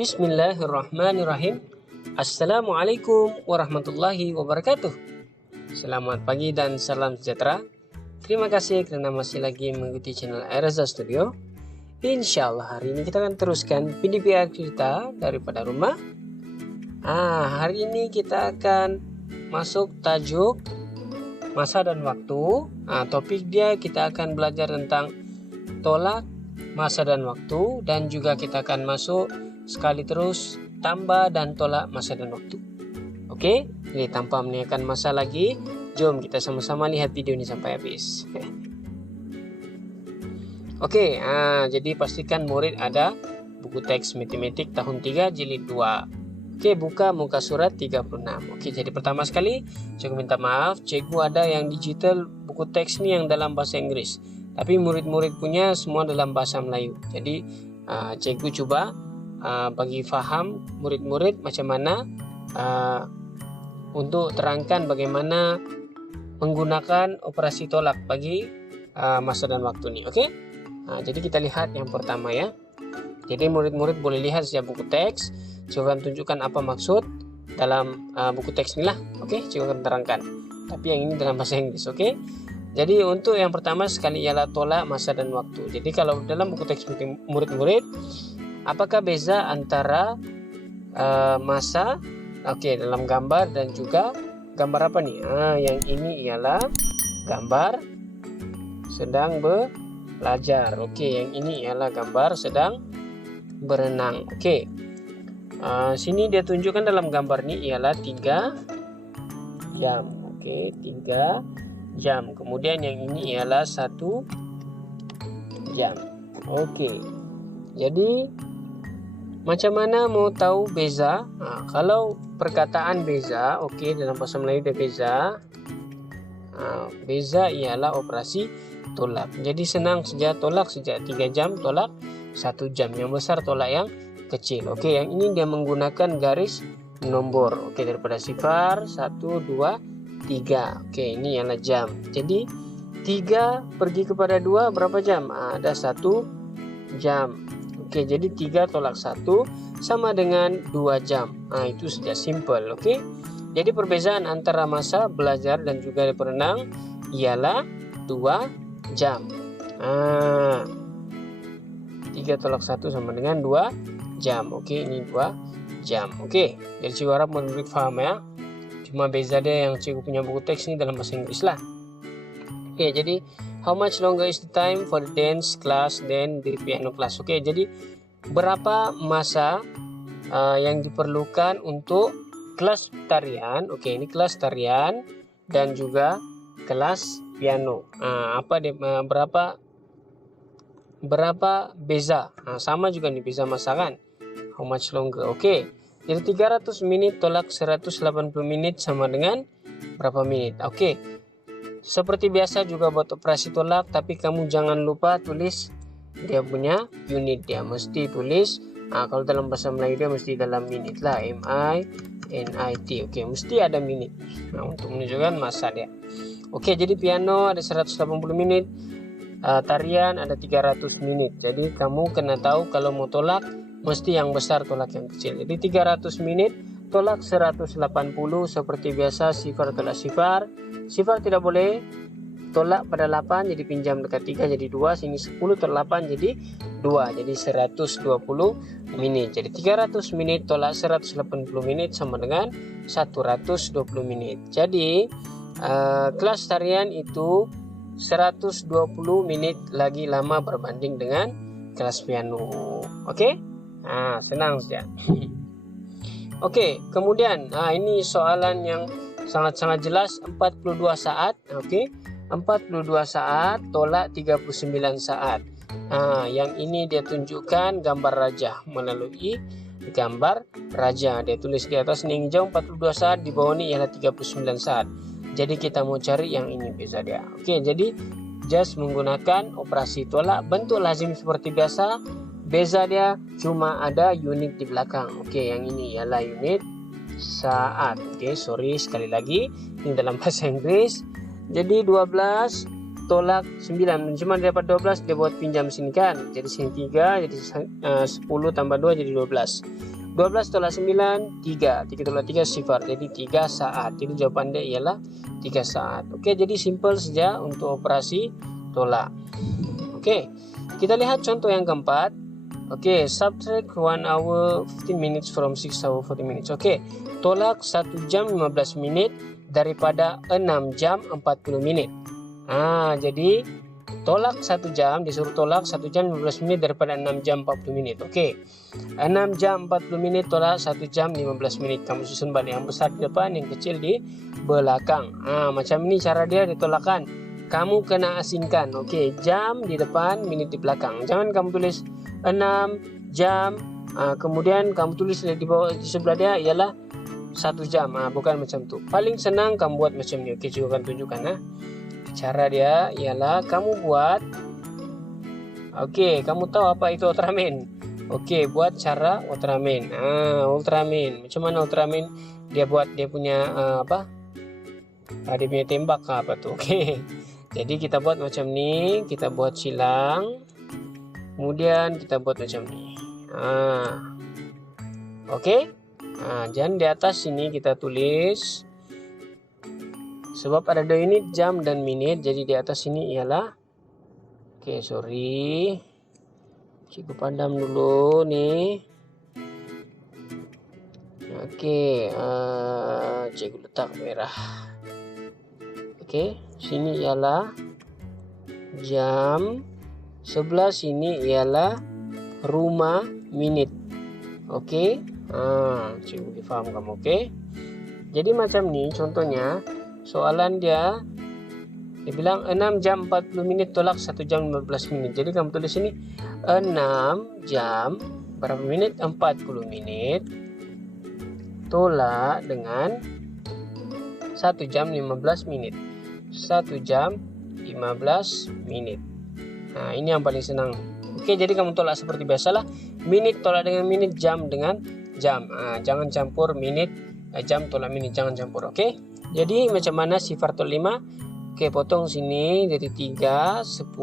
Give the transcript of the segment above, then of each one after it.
Bismillahirrahmanirrahim. Assalamualaikum warahmatullahi wabarakatuh. Selamat pagi dan salam sejahtera. Terima kasih karena masih lagi mengikuti channel Airza Studio. Insya Allah hari ini kita akan teruskan PDPR kita daripada rumah. Hari ini kita akan masuk tajuk masa dan waktu. Topik dia kita akan belajar tentang tolak, masa dan waktu, dan juga kita akan masuk sekali terus tambah dan tolak masa dan waktu. Oke, jadi tanpa meninggalkan masa lagi, jom kita sama-sama lihat video ini sampai habis. Oke, jadi pastikan murid ada buku teks matematik tahun 3 jilid 2. Oke, buka muka surat 36. Oke, jadi pertama sekali cikgu minta maaf, cikgu ada yang digital buku teks ini yang dalam bahasa Inggris, tapi murid-murid punya semua dalam bahasa Melayu. Jadi cikgu coba bagi faham murid-murid macam mana untuk terangkan bagaimana menggunakan operasi tolak bagi masa dan waktu ini. Oke, jadi kita lihat yang pertama ya. Jadi murid-murid boleh lihat sejak buku teks. Coba tunjukkan apa maksud dalam buku teks inilah. Oke, coba terangkan. Tapi yang ini dalam bahasa Inggris. Oke. Jadi untuk yang pertama sekali ialah tolak masa dan waktu. Jadi kalau dalam buku teks murid-murid, apakah beza antara masa? Oke, dalam gambar dan juga gambar apa nih? Yang ini ialah gambar sedang belajar. Oke, yang ini ialah gambar sedang berenang. Oke. Sini dia tunjukkan dalam gambar ini ialah 3 jam. Oke, 3 jam. Kemudian yang ini ialah 1 jam. Oke. Jadi macam mana mau tahu beza? Kalau perkataan beza, oke, dalam bahasa Melayu dia beza. Beza ialah operasi tolak. Jadi senang saja, tolak sejak 3 jam, tolak 1 jam. Yang besar tolak yang kecil. Oke, yang ini dia menggunakan garis nombor. Oke, daripada sifar 1, 2, 3. Oke, ini ialah jam. Jadi 3 pergi kepada 2 berapa jam? Ada 1 jam. Oke, jadi 3 tolak 1 sama dengan 2 jam. Itu saja, simple. Oke. Jadi perbezaan antara masa belajar dan juga berenang ialah 2 jam. 3 tolak 1 sama dengan 2 jam. Oke, ini 2 jam. Oke, jadi cikgu harap murid paham ya. Cuma beza dia yang cikgu punya buku teks ini dalam bahasa Inggris lah. Oke, jadi how much longer is the time for the dance class than the piano class? Oke, jadi berapa masa yang diperlukan untuk kelas tarian? Oke, ini kelas tarian dan juga kelas piano. Apa dia berapa beza? Sama juga nih beza masa kan? How much longer? Oke. Jadi 300 menit tolak 180 menit sama dengan berapa menit? Oke. Seperti biasa juga buat operasi tolak, tapi kamu jangan lupa tulis dia punya unit. Dia mesti tulis, kalau dalam bahasa Melayu dia mesti dalam minit lah, MINIT. Oke, mesti ada minit. Untuk menunjukkan masa dia. Oke, jadi piano ada 180 menit, tarian ada 300 menit. Jadi kamu kena tahu kalau mau tolak mesti yang besar tolak yang kecil. Jadi 300 menit tolak 180 seperti biasa, sifar tolak sifar. Sifar tidak boleh tolak pada 8, jadi pinjam dekat 3 jadi 2. Sini 10 tolak 8 jadi 2, jadi 120 menit. Jadi 300 menit tolak 180 menit sama dengan 120 menit. Jadi kelas tarian itu 120 menit lagi lama berbanding dengan kelas piano. Oke? Senang saja. Oke, kemudian ini soalan yang sangat-sangat jelas, 42 saat. Oke, 42 saat tolak 39 saat. Yang ini dia tunjukkan gambar raja melalui gambar raja. Dia tulis di atas ini hijau 42 saat, di bawah ini ialah 39 saat. Jadi kita mau cari yang ini beza dia. Oke, jadi just menggunakan operasi tolak, bentuk lazim seperti biasa. Beza dia cuma ada unit di belakang. Oke, yang ini ialah unit saat. Oke, sorry sekali lagi, ini dalam bahasa Inggris. Jadi 12 tolak 9. Cuma dia dapat 12, dia buat pinjam sini kan. Jadi sini 3, jadi 10 tambah 2 jadi 12. 12 tolak 9, 3. 3 tolak 3 sifar. Jadi 3 saat. Jadi jawaban dia ialah 3 saat. Oke, jadi simple saja untuk operasi tolak. Oke, kita lihat contoh yang keempat. Oke, subtract 1 hour 15 minutes from 6 hour 40 minutes. Oke, tolak 1 jam 15 menit daripada 6 jam 40 menit. Jadi tolak 1 jam, disuruh tolak 1 jam 15 menit daripada 6 jam 40 menit. Oke, 6 jam 40 menit tolak 1 jam 15 menit. Kamu susun balik, yang besar di depan, yang kecil di belakang. Macam ini cara dia ditolakkan. Kamu kena asingkan. Oke, jam di depan, menit di belakang. Jangan kamu tulis 6 jam, kemudian kamu tulis di bawah, di sebelah dia ialah 1 jam. Bukan macam tu. Paling senang kamu buat macam ni. Oke, juga akan tunjukkan. Cara dia ialah kamu buat, oke, kamu tahu apa itu Ultraman? Oke, buat cara Ultraman. Ultraman. Macam mana Ultraman? Dia buat dia punya dia punya tembak apa tuh? Oke. Jadi kita buat macam ni, kita buat silang. Kemudian kita buat macam ni. Oke. Jangan di atas sini kita tulis. Sebab ada 2 unit jam dan menit, jadi di atas sini ialah, oke, sorry, cikgu padam dulu nih. Oke, cikgu letak merah. Oke, sini ialah jam, sebelah sini ialah rumah menit. Oke, cikgu faham kamu. Oke, jadi macam ni contohnya. Soalan dia bilang 6 jam 40 menit tolak 1 jam 15 menit. Jadi kamu tulis ini 6 jam berapa menit? 40 menit tolak dengan 1 jam 15 menit. 1 jam 15 menit. Ini yang paling senang. Oke, jadi kamu tolak seperti biasalah. Menit tolak dengan menit, jam dengan jam. Jangan campur menit, jam tolak menit, jangan campur. Oke. Jadi macam mana sifar tolak 5? Oke, potong sini dari 3, 10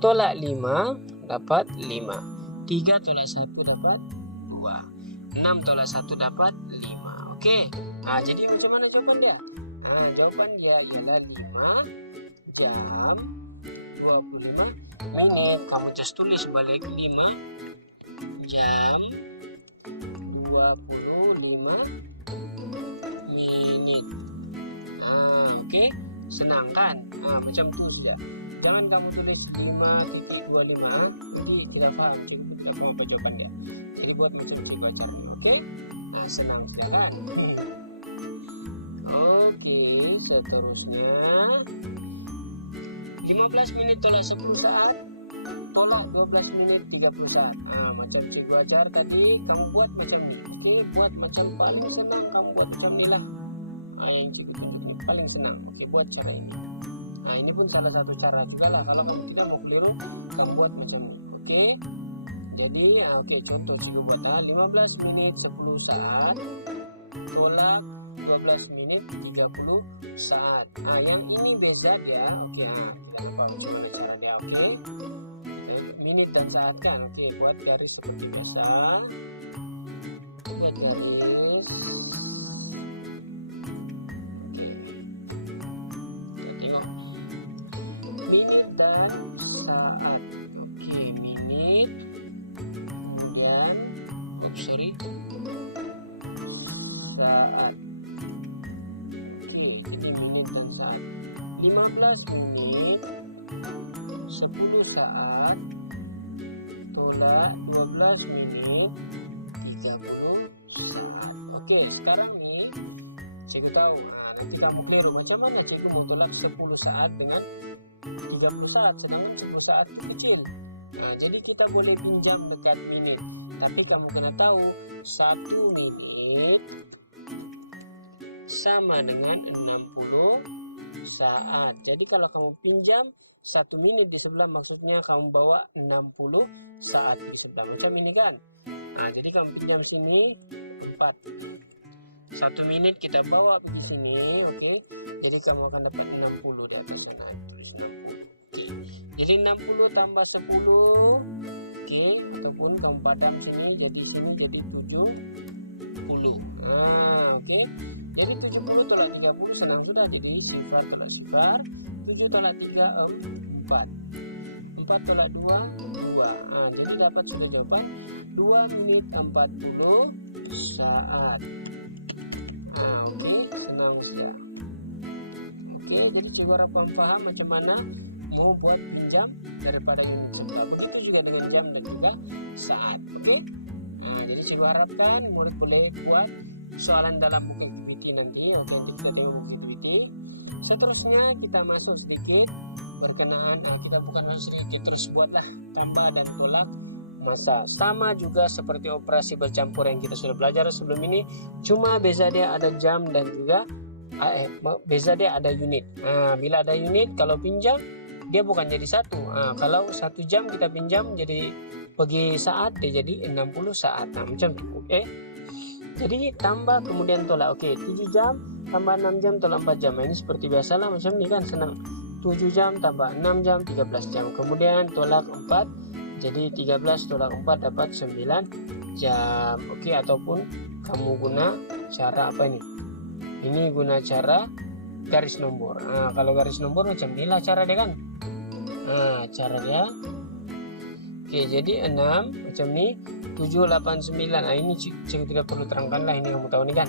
tolak 5 dapat 5. 3 tolak 1 dapat 2. 6 tolak 1 dapat 5. Oke. Jadi macam mana jawaban dia? Jawaban dia ialah 5 jam 25 menit. Kamu just tulis balik 5 jam 25 menit. Oke, senang kan? Macam tu saja. Jangan kamu tulis 5.25. Jadi tidak faham, cikgu tidak faham apa jawaban dia. Jadi buat macam cikgu acaranya. Oke, senang saja kan? Oke, seterusnya 15 menit tolak 10 saat, tolak 12 menit 30 saat. Macam cikgu ajar tadi, kamu buat macam ni. Oke, buat macam paling senang kamu buat macam ni lah. Yang cikgu tunjuk ni paling senang. Oke, buat cara ini. Ini pun salah satu cara juga lah. Kalau kamu tidak mau keliru, kamu buat macam ni. Oke. Jadi, contoh cikgu buat 15 menit 10 saat, tolak 12 menit 30 saat. Yang ini beza dia. Oke, kita lupa macam mana caranya. Oke. Menit dan saat kan. Oke, buat garis seperti biasa. Buat garis. Oke. Kita tengok. Menit dan saat. Oke, menit. Kemudian, saat. Oke, jadi menit dan saat. 15 menit 10 saat tolak 12 menit 30 saat. Oke, sekarang ni cikgu tahu. Nanti kamu keliru macam mana cikgu mau tolak 10 saat dengan 30 saat, sedangkan 10 saat itu kecil. Jadi kita boleh pinjam dekat menit, tapi kamu kena tahu 1 menit sama dengan 60 saat. Jadi kalau kamu pinjam 1 menit di sebelah, maksudnya kamu bawa 60 saat di sebelah. Macam ini kan. Jadi kamu pinjam sini 4. 1 menit kita bawa di sini, oke. Jadi kamu akan dapat 60 di atas sana. Tulis 60. Jadi 60 tambah 10, oke, ataupun kamu padam sini jadi 70. Nah, oke. Jadi 70 tolak 30 senang sudah, jadi sifar tolak sifar. 7 tolak 3 4. 4 tolak 2 2. Nah, jadi dapat sudah jawaban 2 menit 40 saat. Nah, oke, senang sudah. Oke, jadi coba paham macam mana mau buat jam daripada unit sebelah. Begitu juga dengan jam dan juga saat. Oke. Nah, jadi coba harapkan murid boleh buat soalan dalam buku activity nanti. Oke, nanti kita tengok buku activity. Seterusnya kita masuk sedikit berkenaan. Nah, kita bukan masuk sedikit, terus buatlah tambah dan tolak masa. Sama juga seperti operasi bercampur yang kita sudah belajar sebelum ini. Cuma beza dia ada jam dan juga beza dia ada unit. Nah, bila ada unit, kalau pinjam dia bukan jadi 1. Nah, kalau 1 jam kita pinjam jadi bagi saat dia jadi 60 saat. Nah, macam itu. Oke. Jadi tambah kemudian tolak. Oke, 7 jam tambah 6 jam tolak 4 jam. Nah, ini seperti biasalah macam ini kan, senang. 7 jam tambah 6 jam 13 jam. Kemudian tolak 4. Jadi 13 tolak 4 dapat 9 jam. Oke, ataupun kamu guna cara apa ini? Ini guna cara garis nombor. Nah, kalau garis nombor macam inilah cara dia kan. Nah, cara dia. Oke, jadi 6 macam ni, 7 8 9. Nah, ini saya tidak perlu terangkan lah, ini kamu tahu nih kan.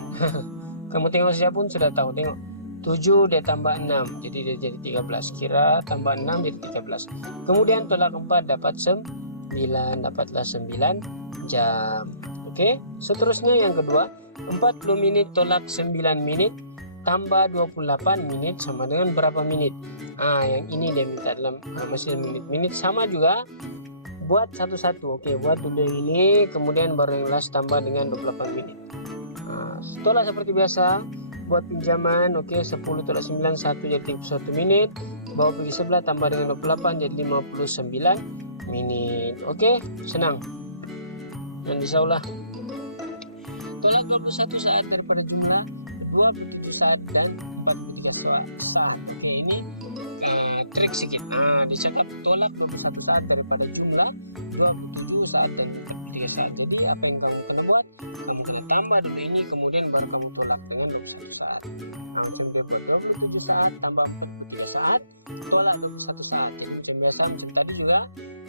Kamu tengok saja pun sudah tahu. Tengok 7 dia tambah 6 jadi dia jadi 13. Kira tambah 6 jadi 13. Kemudian tolak 4 dapat 9, dapatlah 9 jam. Oke, seterusnya yang kedua, 40 menit tolak 9 menit tambah 28 menit sama dengan berapa menit? Ah, yang ini dia minta dalam mesin menit-menit. Sama juga buat satu-satu. Oke, buat dulu yang ini, kemudian baru yang last tambah dengan 28 menit. Nah, setelah seperti biasa buat pinjaman. Oke, 10 tolak 9 1 jadi 31 menit. Bawa pergi sebelah tambah dengan 28 jadi 59 menit. Oke, senang. Dan insya-Allah tolak 21 saat daripada jumlah 27 saat dan 43 saat. Oke, ini trik sedikit. Nah, dicakap tolak 21 saat daripada jumlah 27 saat dan 43 saat. Jadi apa yang kamu kena buat? Kamu tambah dulu ini, kemudian baru kamu tolak dengan 21 saat. Nah, macam 27 saat tambah 43 saat, tolak 21 saat. Jadi macam biasa, tadi juga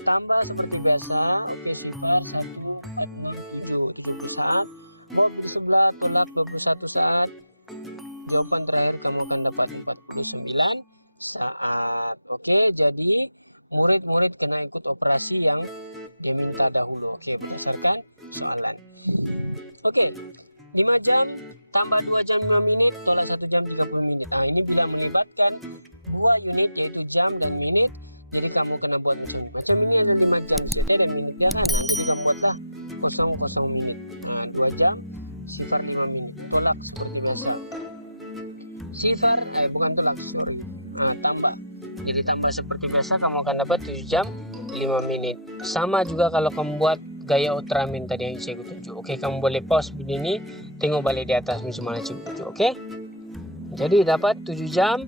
tambah seperti biasa. Oke, sekitar 1, 4, 6, 7 saat. Buat di sebelah tolak 21 saat. Jawaban terakhir kamu akan dapat 49 saat. Oke, jadi murid-murid kena ikut operasi yang dia minta dahulu. Oke, berdasarkan soalan. Oke, 5 jam tambah 2 jam 2 menit tolak 1 jam 30 menit. Nah, ini bila melibatkan 2 unit yaitu jam dan menit. Jadi kamu kena buat macam ini ada 5 jam sudah dan menitnya kan. Jadi kamu buatlah 00 menit. Nah, 2 jam sifar 5 menit. Tolak seperti biasa. Sifar bukan tolak, sorry. Nah, tambah. Jadi tambah seperti biasa kamu akan dapat 7 jam 5 menit. Sama juga kalau kamu buat gaya Ultraman tadi yang saya tunjuk. Oke, kamu boleh pause video ini, tengok balik di atas macam mana saya tunjuk. Oke. Jadi dapat 7 jam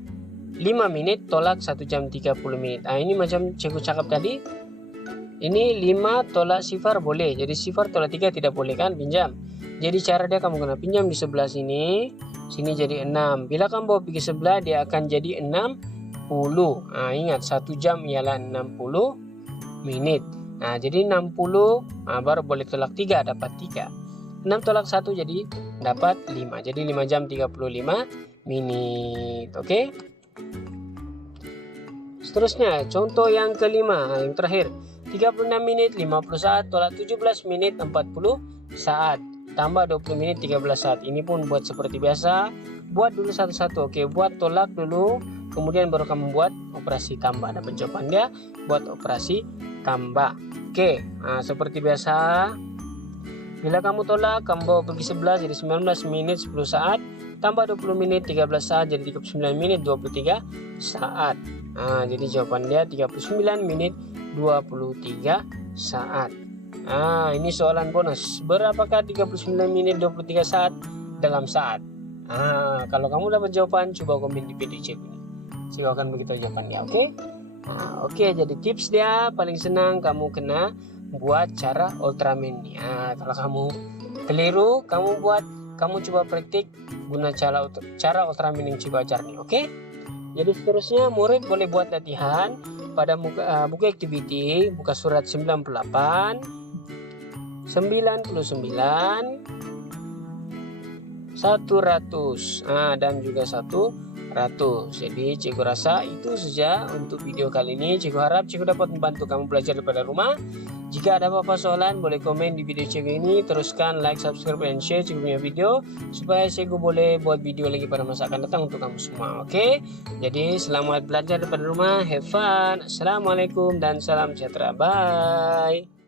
5 menit tolak 1 jam 30 menit. Nah, ini macam cikgu cakap tadi. Ini 5 tolak sifar boleh. Jadi sifar tolak 3 tidak boleh kan, pinjam. Jadi cara dia kamu kena pinjam di sebelah sini. Sini jadi 6. Bila kamu bawa pergi sebelah dia akan jadi 60. Nah, ingat 1 jam ialah 60 menit. Nah, jadi 60 baru boleh tolak 3 dapat 3. 6 tolak 1 jadi dapat 5. Jadi 5 jam 35 menit. Oke. Seterusnya contoh yang kelima, yang terakhir. 36 menit 50 saat tolak 17 menit 40 saat. Tambah 20 menit 13 saat. Ini pun buat seperti biasa. Buat dulu satu-satu. Oke, buat tolak dulu. Kemudian baru kamu buat operasi tambah. Dapat jawaban dia. Buat operasi tambah. Oke, nah, seperti biasa. Bila kamu tolak, kamu bawa pergi 11 jadi 19 menit 10 saat. Tambah 20 menit 13 saat jadi 39 menit 23 saat. Nah, jadi jawaban dia 39 menit 23 saat. Nah, ini soalan bonus. Berapakah 39 menit 23 saat dalam saat? Nah, kalau kamu dapat jawaban, coba komen di video cikgu ini. Saya akan beritahu jawabannya, oke? Nah, oke, jadi tips dia paling senang kamu kena buat cara Ultraman nih. Nah, kalau kamu keliru, kamu coba praktik guna cara Ultraman yang coba ajar nih, oke? Jadi seterusnya murid boleh buat latihan pada buku activity, buka surat 98, 99, 100, dan juga 100. Jadi cikgu rasa itu saja untuk video kali ini. Cikgu harap cikgu dapat membantu kamu belajar daripada rumah. Jika ada apa-apa soalan boleh komen di video cikgu ini. Teruskan like, subscribe, dan share cikgu punya video supaya cikgu boleh buat video lagi pada masa akan datang untuk kamu semua. Oke? Jadi selamat belajar daripada rumah. Have fun. Assalamualaikum dan salam sejahtera. Bye.